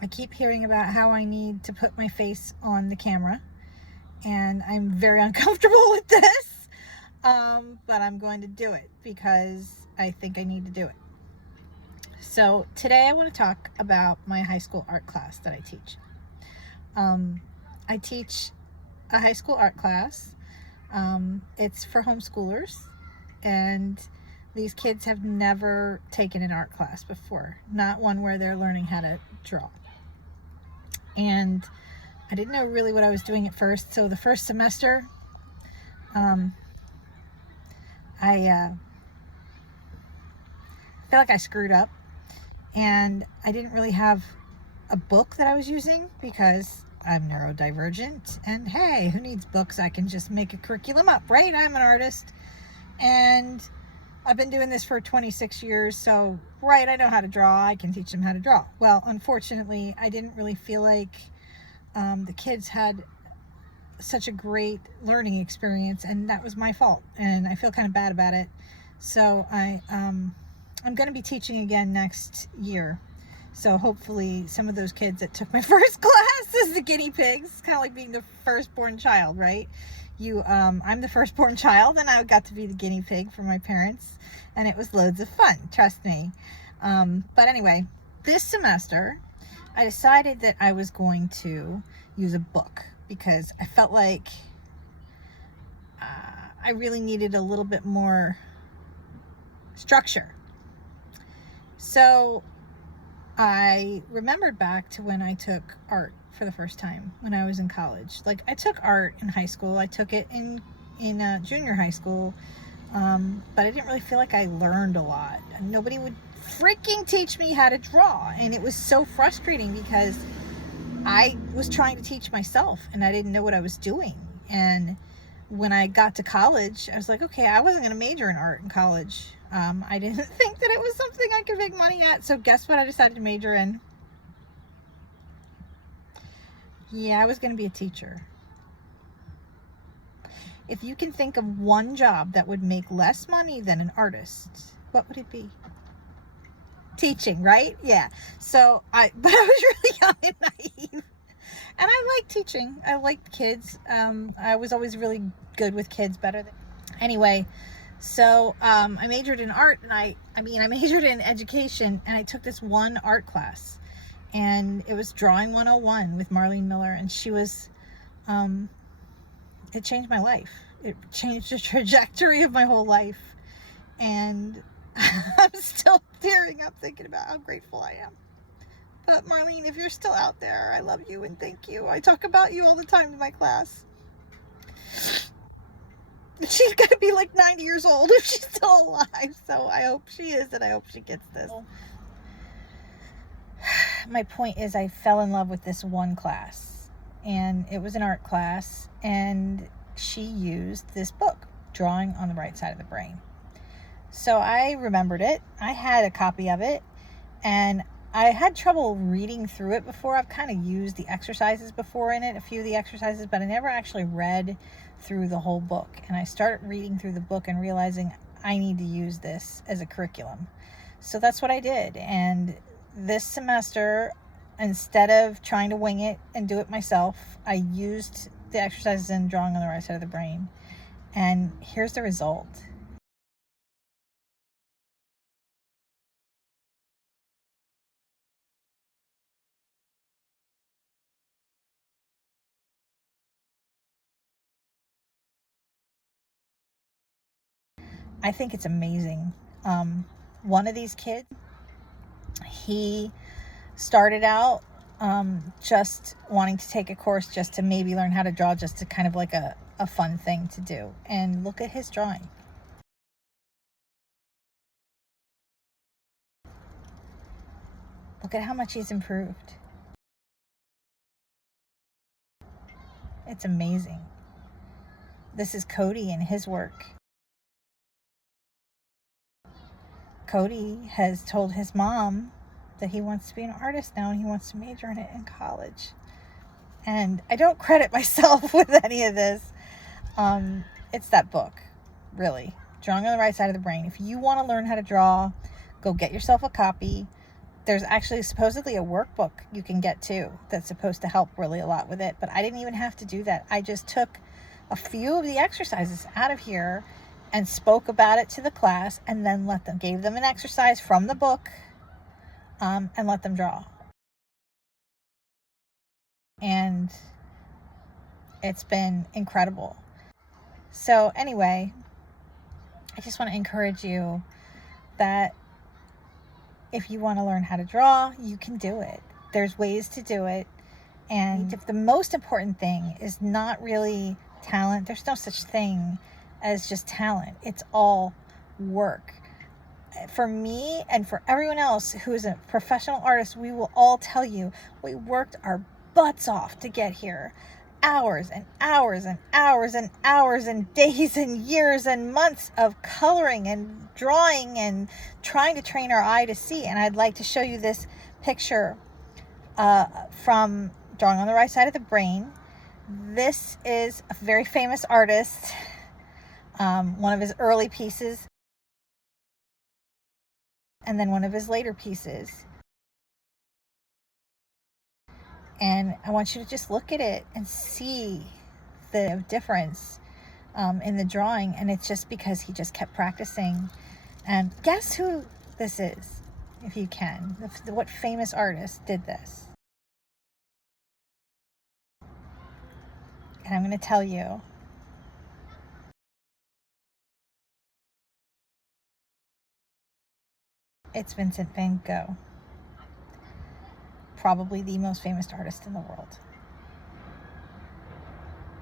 I keep hearing about how I need to put my face on the camera, and I'm very uncomfortable with this, but I'm going to do it because I think I need to do it. So today I want to talk about my high school art class that I teach. I teach a high school art class. It's for homeschoolers, and these kids have never taken an art class before, not one where they're learning how to draw. And I didn't know really what I was doing at first. So the first semester, I feel like I screwed up, and I didn't really have a book that I was using because I'm neurodivergent, and hey, who needs books? I can just make a curriculum up, right? I'm an artist, and I've been doing this for 26 years, so right, I know how to draw. I can teach them how to draw. Well, unfortunately, I didn't really feel like the kids had such a great learning experience, and that was my fault, and I feel kind of bad about it. So I'm going to be teaching again next year. So hopefully some of those kids that took my first class as the guinea pigs, it's kind of like being the firstborn child, right? I'm the firstborn child, and I got to be the guinea pig for my parents, and it was loads of fun, trust me. But anyway, this semester I decided that I was going to use a book because I felt like I really needed a little bit more structure. So I remembered back to when I took art for the first time when I was in college. Like, I took art in high school. I took it in junior high school, but I didn't really feel like I learned a lot. Nobody would freaking teach me how to draw, and it was so frustrating because I was trying to teach myself and I didn't know what I was doing. And when I got to college, I was like, okay, I wasn't going to major in art in college. I didn't think that it was something I could make money at. So guess what I decided to major in? Yeah, I was going to be a teacher. If you can think of one job that would make less money than an artist, what would it be? Teaching, right? Yeah. So but I was really young and naive, and I liked teaching. I liked kids. I was always really good with kids, anyway. So I majored in art, and I majored in education, and I took this one art class, and it was Drawing 101 with Marlene Miller, and she was, it changed my life. It changed the trajectory of my whole life, and I'm still tearing up thinking about how grateful I am. But Marlene, if you're still out there, I love you and thank you. I talk about you all the time in my class. She's got to be like 90 years old if she's still alive. So I hope she is, and I hope she gets this. My point is, I fell in love with this one class, and it was an art class, and she used this book, Drawing on the Right Side of the Brain. So I remembered it. I had a copy of it, and I had trouble reading through it before. I've kind of used the exercises before in it, a few of the exercises, but I never actually read through the whole book. And I started reading through the book and realizing I need to use this as a curriculum. So that's what I did. And this semester, instead of trying to wing it and do it myself, I used the exercises in Drawing on the Right Side of the Brain. And here's the result. I think it's amazing. One of these kids, he started out just wanting to take a course just to maybe learn how to draw, just to kind of like a fun thing to do. And look at his drawing. Look at how much he's improved. It's amazing. This is Cody and his work. Cody has told his mom that he wants to be an artist now, and he wants to major in it in college. And I don't credit myself with any of this. It's that book, really. Drawing on the Right Side of the Brain. If you want to learn how to draw, go get yourself a copy. there's actually supposedly a workbook you can get too that's supposed to help really a lot with it, but I didn't even have to do that. I just took a few of the exercises out of here and spoke about it to the class, and then gave them an exercise from the book, and let them draw. And it's been incredible. So anyway, I just want to encourage you that if you want to learn how to draw, you can do it. There's ways to do it. And if the most important thing is not really talent, there's no such thing as just talent. It's all work. For me and for everyone else who is a professional artist, we will all tell you we worked our butts off to get here. Hours and hours and hours and hours and days and years and months of coloring and drawing and trying to train our eye to see. And I'd like to show you this picture from Drawing on the Right Side of the Brain. This is a very famous artist, one of his early pieces, and then one of his later pieces. And I want you to just look at it and see the difference in the drawing. And it's just because he just kept practicing. And guess who this is, if you can? What famous artist did this? And I'm going to tell you. It's Vincent van Gogh. Probably the most famous artist in the world.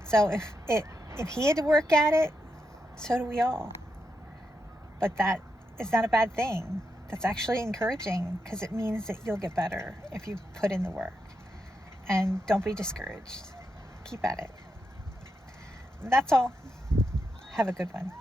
So if he had to work at it, so do we all. But that is not a bad thing. That's actually encouraging, because it means that you'll get better if you put in the work. And don't be discouraged. Keep at it. That's all. Have a good one.